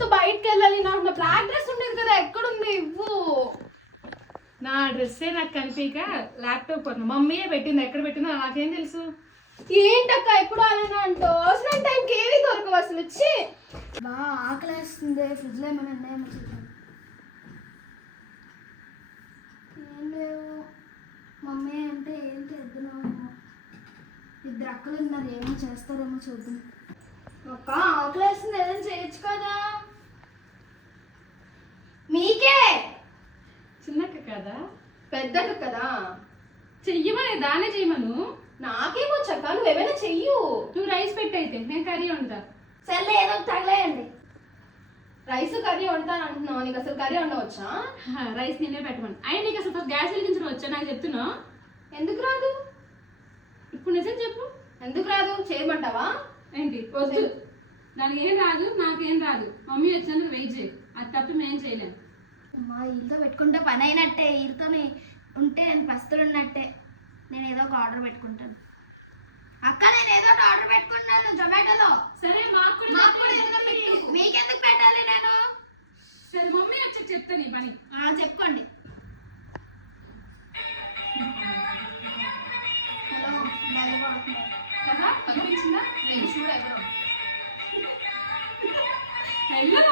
తో బయటకు వెళ్ళాలి. నాకు నా బ్లాక్ డ్రెస్ ఉండేది కదా, ఎక్కడుంది? ఇవ్వు. నా డ్రెస్సే నాకు కనిపించక ల్యాప్టాప్ కొన్నా. మమ్మీయే పెట్టింది, ఎక్కడ పెట్టిందో నాకేం తెలుసు. ఏంటక్క ఎప్పుడు అలానే అంటో, అవసరం టైంకి ఏవి దొరకవు అసలు. వచ్చి బాగా ఆకలేస్తుంది, ఫ్రిడ్జ్లో ఏమైనా ఉన్నాయేమో చూద్దాం. ఏం లేవు. మమ్మీ అంటే ఏం చేద్దామో. ఇద్దరు అక్కలు ఉన్నారు, ఏమో చేస్తారేమో చూద్దాం. అక్క ఆకలేస్తుంది, ఏదైనా చేయొచ్చు కదా. మీకే చిన్నక్క కదా, పెద్దక్క కదా. చెయ్యమని దానే చేయమను. నాకేమొచ్చక్క, నువ్వేమైనా చెయ్యు. నువ్వు రైస్ పెట్టయితే నేను కర్రీ వండుతా. సర్లే ఏదో తగలేయండి. రైస్ కర్రీ వండుతాను అంటున్నావు, నీకు అసలు కర్రీ వండవచ్చా? రైస్ నేనే పెట్టమను. అయినా నీకు అసలు గ్యాస్ వెలిగించడం వచ్చా నాకు చెప్తున్నా? ఎందుకు రాదు? ఇప్పుడు నిజం చెప్పు, ఎందుకు రాదు? చేయమంటావా? ఏంటి వద్దు, దానికి ఏం రాదు, నాకేం రాదు. మమ్మీ వచ్చినందుకు వెయిట్ చేయి, అది తప్పి మేము చేయలేము. అమ్మా వీళ్ళతో పెట్టుకుంటే పని అయినట్టే, వీళ్ళతోనే ఉంటే నేను పస్తులు ఉన్నట్టే. నేను ఏదో ఒక ఆర్డర్ పెట్టుకుంటాను. అక్క నేను ఏదో ఒక ఆర్డర్ పెట్టుకుంటాను జొమాటోలో. సరే మాకు మీకెందుకు పెట్టాలి నేను? సరే మమ్మీ వచ్చి చెప్తా నీ పని. చెప్పుకోండి. హలో కదా అనిపించిందా? చూడు ఎవరు. వెళ్ళు,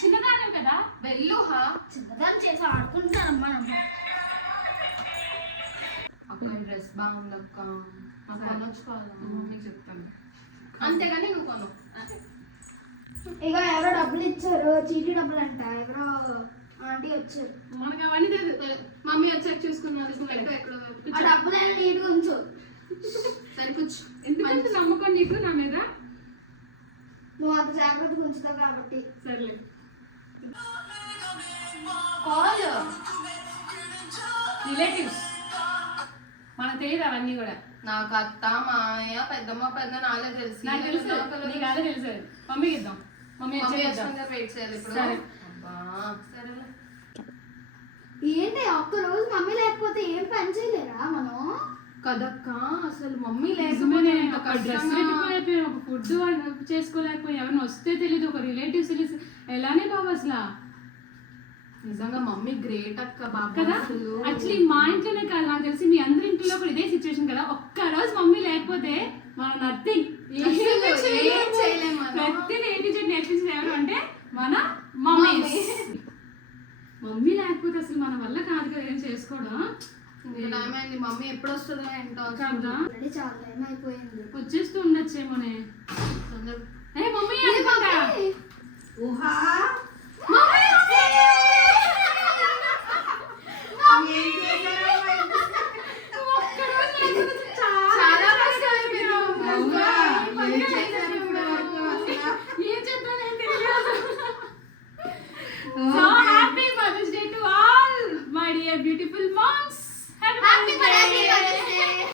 చిన్నదానే కదా, వెళ్ళు. చిన్నదాన్ని చేసి ఆడుకుంటానమ్మా. అక్క డ్రెస్ బాగుందక్క, నాకు కొనొచ్చుకోవాలి. నీకు చెప్తాను. అంతేగాని నువ్వు కొను. ఇక ఎవరో డబ్బులు ఇచ్చారు, చీటీ డబ్బులు అంట. ఎవరో ఆంటీ వచ్చారు. మనకు అవన్నీ తెలియదు. మమ్మీ వచ్చాక చూసుకున్నాను. ఎక్కడ ఆ డబ్బులు నీట్గా ఉంచు. సరిపుచ్చు. ఎందుకంటే నమ్మకం నీకు నా మీద. నువ్వు అంత జాగ్రత్తగా ఉంచుతావు కాబట్టి. సర్లే. కాల్ రిలేటివ్స్ మనకు తెలియదు అవన్నీ కూడా. నాకు అత్త మామయ్య పెద్దమ్మ పెద్ద నాలే తెలుసు. నాకు తెలుసు, నీకు అదే తెలుసు. మమ్మీకి ఇద్దాం. మమ్మీ వెయిట్ చేయాలి ఇప్పుడు. సరే. సరేలే. ఏంటి ఒక్క రోజు మమ్మీ లేకపోతే ఏం పని చేయలేరా మనం? కదక్క, అసలు మమ్మీ నిజమేనే. లేకపోతే ఒక డ్రెస్ పెట్టుకోలేకపోయాం, ఒక ఫుడ్ చేసుకోలేకపోయాం, ఎవరిని వస్తే తెలియదు, ఒక రిలేటివ్స్ తెలియదు. ఎలానే బాబు అసలు. నిజంగా మమ్మీ గ్రేట్ అక్క బాబా. కదా యాక్చువల్లీ మా ఇంట్లోనే కాదు, నాకు తెలిసి మీ అందరి ఇంట్లో కూడా ఇదే సిచ్యువేషన్ కదా. ఒక్క రోజు మమ్మీ లేకపోతే మనం నథింగ్, ప్రతి నేర్పించింది ఎవరు అంటే మన మమ్మీ. మమ్మీ లేకపోతే అసలు మన వల్ల కాదు కదా ఏం చేసుకోవడం. మమ్మీ ఎప్పుడు వస్తుందో ఏంటో చాలా టైం అయిపోయింది. వచ్చేస్తూ ఉండొచ్చేమోనే. మమ్మీ ఊహా